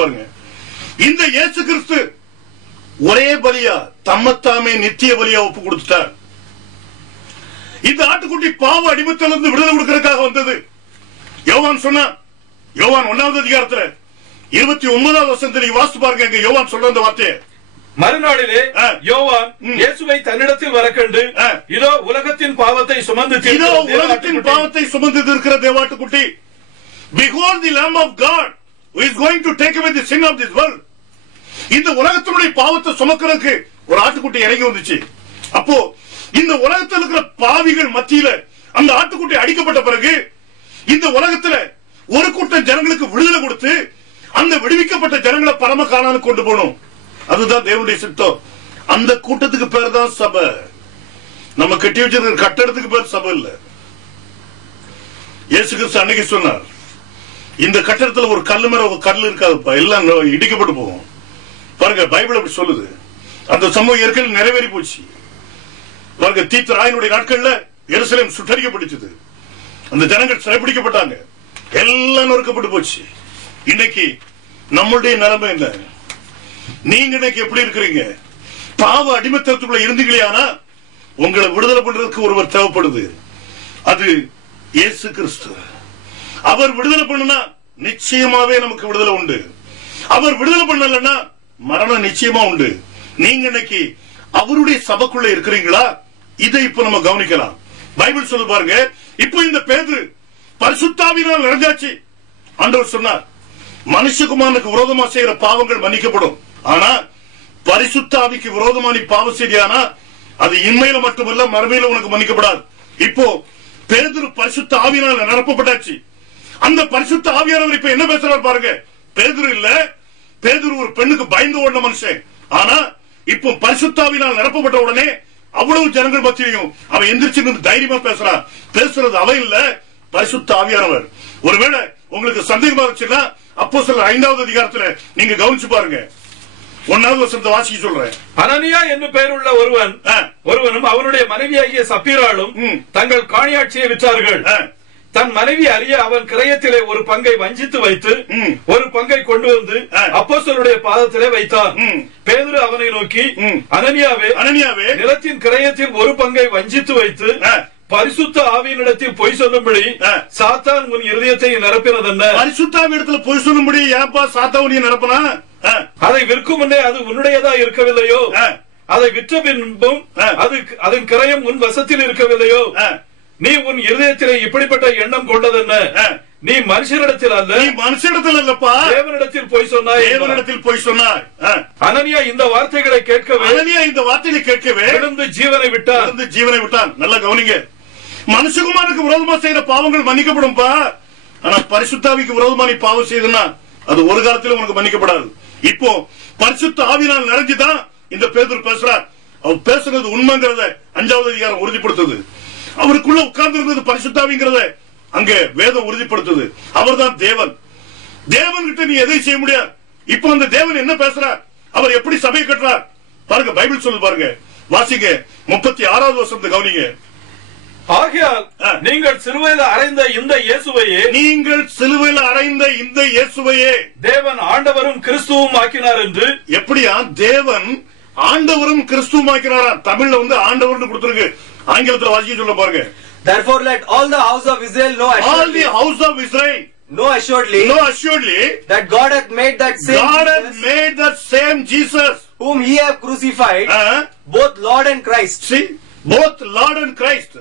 பாருங்க, இந்த இயேசு கிறிஸ்து ஒரே பலியா தம்மத்தாமே நித்திய பலியா ஒப்பு கொடுத்துட்டார். இந்த ஆட்டுக்குட்டி பாவ அடிமத்திலிருந்து விடுதலை கொடுக்கிறதுக்காக வந்தது. யோவான் சொன்னா, யோவான் 1வது அதிகாரத்துல 29வது வசனத்தை நீங்க வாசித்து பாருங்க. யோவான் சொல்ற அந்த வார்த்தையை, மறுநாளிலே யோவான் இயேசுவை தன்னிடத்தில் வரக்கண்டு, இதோ உலகத்தின் பாவத்தை சுமந்து இருக்கிற தேவாட்டுக்குட்டி, behold the lamb of God who is going to take away the sin of this world. இந்த உலகத்தினுடைய பாவத்தை சுமக்கிறதுக்கு ஒரு ஆட்டுக்குட்டி இறங்கி வந்துச்சு. அப்போ இந்த உலகத்தில் இருக்கிற பாவிகள் மத்தியில அந்த ஆட்டுக்குட்டி அடிக்கப்பட்ட பிறகு இந்த உலகத்துல ஒரு கூட்டம் ஜனங்களுக்கு விடுதலை கொடுத்து அந்த விடுவிக்கப்பட்ட ஜனங்களை பரம காணானுக்கு கொண்டு போகணும். அதுதான் தேவனுடைய சித்தம். அந்த கூட்டத்துக்கு பேர் தான் சபை. நம்ம கட்டி வச்சிருக்கிற கட்டடத்துக்கு பேர் சபை இல்ல. இயேசு கிறிஸ்து அன்னைக்கு சொன்னார், இந்த கட்டடத்துல ஒரு கல்லு மேல ஒரு கல்லு இருக்காதுப்பா, எல்லாம் இடிக்கப்பட்டு போகும். பாருங்க, பைபிள் அப்படி சொல்லுது. அந்த சம்பவம் ஏற்கனவே நிறைவேறி போச்சு. பாருங்க, தீத்துராயனுடைய நாட்கள்ல எருசலேம் சுட்டரிக்கப்பட்டுச்சு. அந்த ஜனங்கள் சிறைப்பிடிக்கப்பட்டாங்க, எல்லாம் நொறுக்கப்பட்டு போச்சு. இன்னைக்கு நம்மளுடைய நிலைமை என்ன? நீங்க இன்னைக்கு எப்படி இருக்கிறீங்க? பாவ அடிமைத்தனத்துக்குள்ள இருந்தீங்களே, ஆனா உங்களை விடுதலை பண்றதுக்கு ஒருவர் தேவைப்படுது. அது இயேசு கிறிஸ்து. அவர் விடுதலை பண்ணுனா நிச்சயமாவே நமக்கு விடுதலை உண்டு. அவர் விடுதலை பண்ணலன்னா மரணம் நிச்சயமா உண்டு. நீங்க இன்னைக்கு அவருடைய சபைக்குள்ள இருக்கிறீங்களா? இதை இப்ப நம்ம கவனிக்கலாம். பைபிள் சொல்லு பாருங்க, இப்ப இந்த பேதுரு பரிசுத்தாவினால் நிறைஞ்சாச்சு. ஆண்டவர் சொன்னார், மனுஷகுமாரனுக்கு விரோதமா செய்யற பாவங்கள் மன்னிக்கப்படும். ஆனா பரிசுத்தாவிக்கு விரோதமா நீ பாவம் செய்யானா அது இன்மையில மட்டுமல்ல மறுமையில உனக்கு மன்னிக்கப்படாது. இப்போ பேதுரு பரிசுத்த ஆவியினால் நிரப்பப்பட்டாச்சு. அந்த பரிசுத்த ஆவியானவர் இப்ப என்ன பேசுறாரு பாருங்க. பேதுரு இல்ல, பேதுரு ஒரு பெண்ணுக்கு பயந்து ஓடின மனுஷன். ஆனா இப்போ பரிசுத்தாவினால் நிரப்பப்பட்ட உடனே அவ்வளவு ஜனங்கள் மத்தியிலையும் அவன் எந்திரிச்சு தைரியமா பேசுறான். பேசுறது அவன் இல்ல, பரிசுத்த ஆவியானவர். ஒருவேளை உங்களுக்கு சந்தேகமா இருந்துச்சுன்னா அப்போஸ்தலர் 5வது அதிகாரத்துல நீங்க கவனிச்சு பாருங்க. 1வது வசனத்தை வாசிக்க சொல்றேன். அனனியா என்று பெயருள்ள ஒருவனும் அவனுடைய மனைவியாகிய சப்பீராலும் தங்கள் காணியாட்சியை விற்றார்கள். தன் மனைவி அறிய அவன் கிரயத்திலே ஒரு பங்கை வஞ்சித்து வைத்து ஒரு பங்கை கொண்டு வந்து அப்போஸ்தலருடைய பாதத்திலே வைத்தான். பேதுரு அவனை நோக்கி, அனனியாவே, நிலத்தின் கிரயத்தில் ஒரு பங்கை வஞ்சித்து வைத்து பரிசுத்த ஆவியினிடத்தில் பொய் சொல்லும்படி சாத்தான் உன் இருதயத்தை நிரப்பினதென்ன? பரிசுத்த ஆவியிடத்தில் பொய் சொல்லும்படி ஏன்பா சாத்தான் நிரப்பினா? அதை விற்கும் முன்னே அது உன்னுடையதா இருக்கவில்லையோ? அதை விற்ற பின்பும் அதன் கிரயம் உன் வசத்தில் இருக்கவில்லையோ? நீ உன் இருதயத்திலே இப்படிப்பட்ட எண்ணம் கொண்டதென்ன? நீ மனுஷனிடத்தில் அல்ல, நீ மனுஷனிடத்தில் அல்லப்பா, தேவனிடத்தில் பொய் சொன்னாய். தேவனிடத்தில் பொய் சொன்னாய். அனனியா இந்த வார்த்தைகளை கேட்கவே எழுந்து ஜீவனை விட்டான். நல்லா கவனிங்க. மனுஷகுமாரனுக்கு விரோதமா செய்யற பாவங்கள் மன்னிக்கப்படும்பா. ஆனா பரிசுத்தாவிக்கு விரோதமா நீ பாவம் செய்தனா அது ஒரு காலத்துல உனக்கு மன்னிக்கப்படாது. இப்போ பரிசுத்த ஆவியினால் நிறைஞ்சுதான் இந்த பேதுரு பேசுறார். அவர் பேசுறது உண்மைங்கிறத 5வது அதிகாரம் உறுதிப்படுத்துது. அவருக்குள்ள உட்கார்ந்து இருந்தது பரிசுத்தாவிங்கிறத அங்க வேதம் உறுதிப்படுத்துது. அவர் தான் தேவன். தேவன் கிட்ட நீ எதை செய்ய முடியாது. இப்போ அந்த தேவன் என்ன பேசுறார், அவர் எப்படி சபையை கட்டுறார் பாருங்க. பைபிள் சொல்லு பாருங்க, வாசிங்க. 36வது வசனத்தை கவனிங்க. ஆகையால் நீங்கள் சிலுவையில் அறைந்த இந்த இயேசுவையே தேவன் ஆண்டவரும் கிறிஸ்துவும் ஆக்கினார் என்று. எப்படியா தேவன் ஆண்டவரும் கிறிஸ்துவும் ஆக்கினாரா? தமிழ்ல வந்து ஆண்டவர்னு கொடுத்திருக்கு, ஆங்கிலத்தில் வாசிக்க சொல்ல பாருங்க. Therefore let all the house of Israel know assuredly that God hath made that same Jesus whom ye have crucified, both Lord and Christ. See, both Lord and Christ.